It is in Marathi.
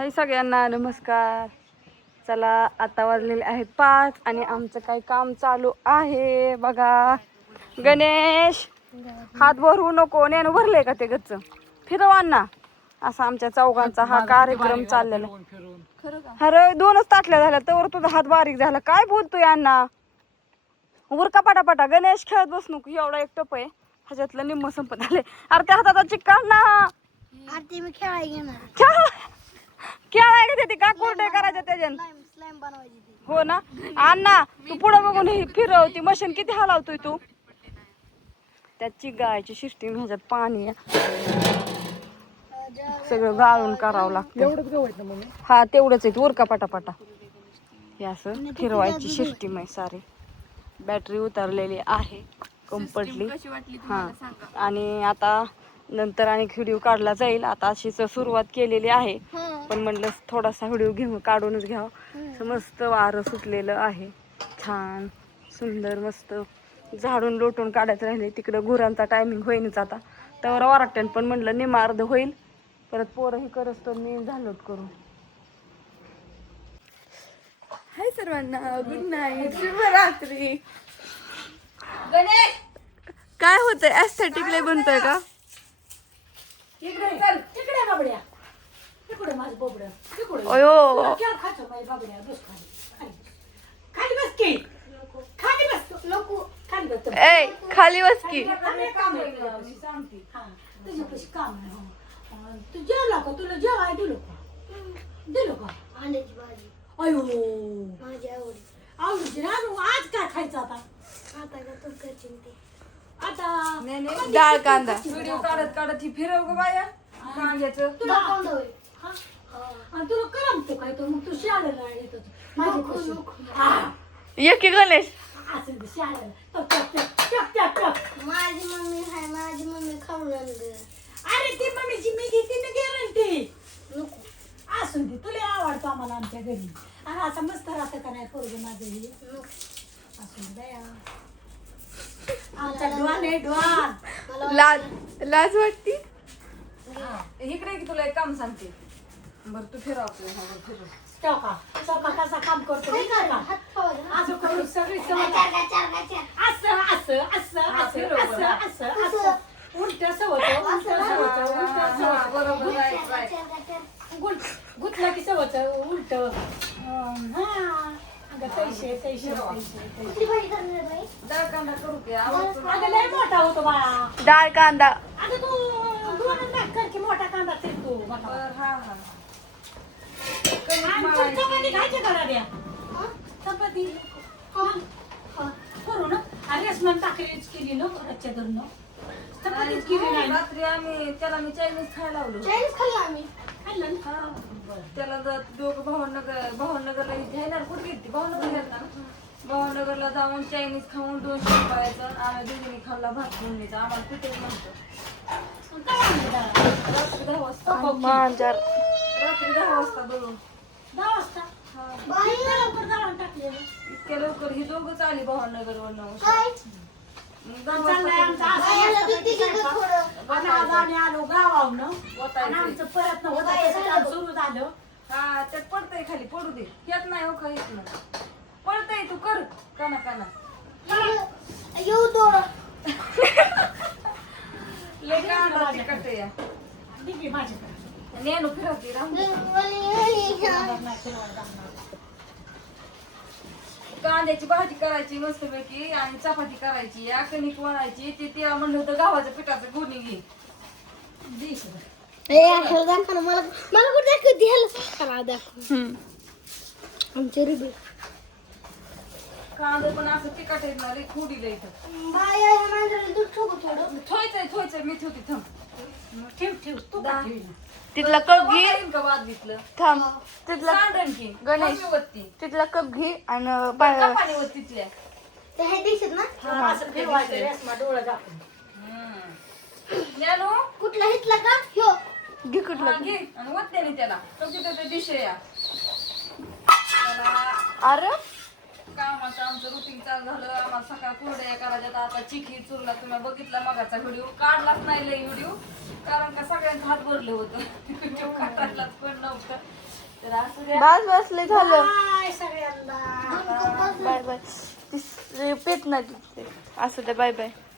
हाय सगळ्यांना नमस्कार. चला आता वाजलेले आहेत 5 आणि आमचं काही काम चालू आहे बघा. गणेश हात भरू नको, नेणं भरले का ते गच्च फिरवांना असा आमच्या चौघांचा हा कार्यक्रम चाललेला. अरे 2च ताटल्या झाल्या तर तुझा हात बारीक झाला. काय बोलतोय अण्णा? उरका पटापटा. गणेश खेळत बस नको, एवढा एक टप आहे ह्याच्यातलं निम्म संपत आले. अरे त्या हाताचा चिक्का ना आरती मी खेळायला घेणार. खेळायला ते का कोरडे करायचं त्याच्यानं. स्लाइम बनवायची ती. हो ना अण्णा, तू पुढे बघून ही फिरवती मशीन किती हलावतोय तू. त्याची गायची सिस्टीम ह्याच्यात पाणी सगळं गाळून करावं लागतं. हा तेवढंच आहे. उरका पटापटा. हे असं फिरवायची सिस्टीम आहे सारी. बॅटरी उतरलेली आहे कम्प्लिटली. हा आणि आता नंतर आणि व्हिडिओ काढला जाईल. आता अशीच सुरुवात केलेली आहे, पण म्हटलं थोडासा व्हिडिओ काढूनच घ्यावं. मस्त वारं सुटलेलं आहे, छान सुंदर मस्त. झाडून लोटून काढायचं राहिले. तिकडं गुरांचा टायमिंग होईनच आता त्यावर वाटतं, पण म्हटलं निम्मा अर्ध होईल. परत पोरंही करत तर मी झालोट करून. हाय सर्वांना, गुड नाईट, शुभरात्री. गणेश काय होतंय? ऍस्थेटिक लय बनतोय का? इकडे चल, तिकडे बाबड्या, तिकडे माझं बोबडं, तिकडे. अयो क्या खातो माझी बाबड्या, बस खाली, खाली बस की, खाली बस, नको, खाली बस. ए खाली बस की. काम आहे, मी सांगते. हा, तुझ्यापाशी काम आहे. हो, तू जेवला का? तुला जेवाय दिलो का? दिलो का? अंड्याची भाजी अयो, माझी आवडी. आवडीची ना. आज काय खायचं आता? आता का तू करशील ते. आता डाळ कांदा व्हिडिओ काढत काढत ही फिरव ग बाया कांद्याचं. तुला कोण होय? हा? आणि तुला करमतो काय? तो मग तू शाळेला येत होतो माझ्यापाशी. हा, ये की गणेश. असं ते शाळेला टक टक टक टक टक टक. माझी मम्मी हाय, माझी मम्मी खाऊन आणलं. अरे ती मम्मीची मी घेते ना गॅरंटी. नको असून दे, तुला आवडतो आम्हाला आमच्या घरी. आणि असं मस्त राहतं का नाही पोरगं माझं हे? नको. असून दे या. आमचा डोन आहे डोन. मला लाज वाटती. हा. इकडे की तुला एक काम सांगते. बर तू फिरव फिरव. चौका चौका कसा काम करतो नाही का? हात खावा ना. असं करून सगळी सवय. चार. असं असं असं असं असं असं असं उलट सवचं उलट सवचं उलट सवचं बरोबर right. गुतलं की सवचं उलट. हा अगं तैशे तैशे तैशे. कुठली भाजी करणार बाई? डाळ कांदा करू की अगं लय मोठा होतो बाळा. डाळ कांदा. अगं तू दोन नाक कर की मोठा कांदा चिरतो मोठा. बर हा हा आणि तू चपाती खायची करा द्या. हा? चपाती हा. हा. करू ना. आणि रसमान टाकलीच केली ना घराच्या घरनं. चपातीच केली नाही. रात्री आम्ही त्याला मी चायनीज खायला लावलो. चायनीज खाल्लं आम्ही. खाल्लं ना? हा त्याला दोघं भावनगरला घेणार. कुठे गेली भावनगरला ना. भावनगरला जाऊन चायनीज खाऊन 200 रुपयाचं आम्ही दोघींनी खाल्ला भात फोडणीचा. आम्हाला पिठेच नव्हतं. काय आणलं दादा? रात्री 10 वाजता मांजर. रात्री 10 वाजता बोलून 10 वाजता. बाई. इतक्या लवकर दळण टाकलेलं. इतक्या लवकर ही दोघंच आली भावनगरवरनं. काय? चाललंय आमचं असं बाईला दूध असतं दिलं की का थोडं? आणि आज आम्ही आलो गावावनं. आणि आमचं परत नव्हतं तसं काम सुरू झालं. हा त्यात पडतंय खाली पडू दे. येत नाही हो काही येत नाही. पडतंय तू कर काना काना. येऊ थोडं. लय कांदा तिखट आहे या. दिली माझ्याकडे. नेणू फिरवते राहून दे. कांद्याची भाजी करायची मस्तपैकी आणि चपाती करायची. या कणिक वळायची. ते तिला म्हणलं होतं गव्हाच्या पिठाचं गुणी घे. ए आखर दाखव ना. मला कुठे दाखव द्यायला करा दाखव. आमचे रुबी कांदा पण असं तिखट आहे ना रे खुडीला इथं. बाई या मांजराला दूध ठोकू थोडं. थोयचंय मी ठेवते थांब. ठेव ठेव तू का ठेवी ना. तिथला कप घे का बाद घेतलं थांब. तिथला सांडण की गणेश तिथला कप घे आणि कपाने वर तिथल्या. ते हे दिसत ना. हा, असं फिरवायचं रेसमा डोळं झाकून. ज्ञानू कुठला हितला का ह्यो? घे कुठलं घे आणि वत्याने त्याला तो तिथं ते दिशे या. अरे कामाचं आमचं रुटीन चालू झालं. आम्हाला सकाळ कुरड्या करायच्यात. आता चिकी चुरला. तुम्ही बघितला मगाचा व्हिडिओ. काढलाच नाही लय व्हिडिओ, कारण का सगळ्यांचं हात भरले होतं. व्हिडिओ काढायलाच पण नव्हतं. तर असं द्या. बस बसले झालं. बाय सगळ्यांना. Bye bye. पेट नाही असं द्या. Bye bye.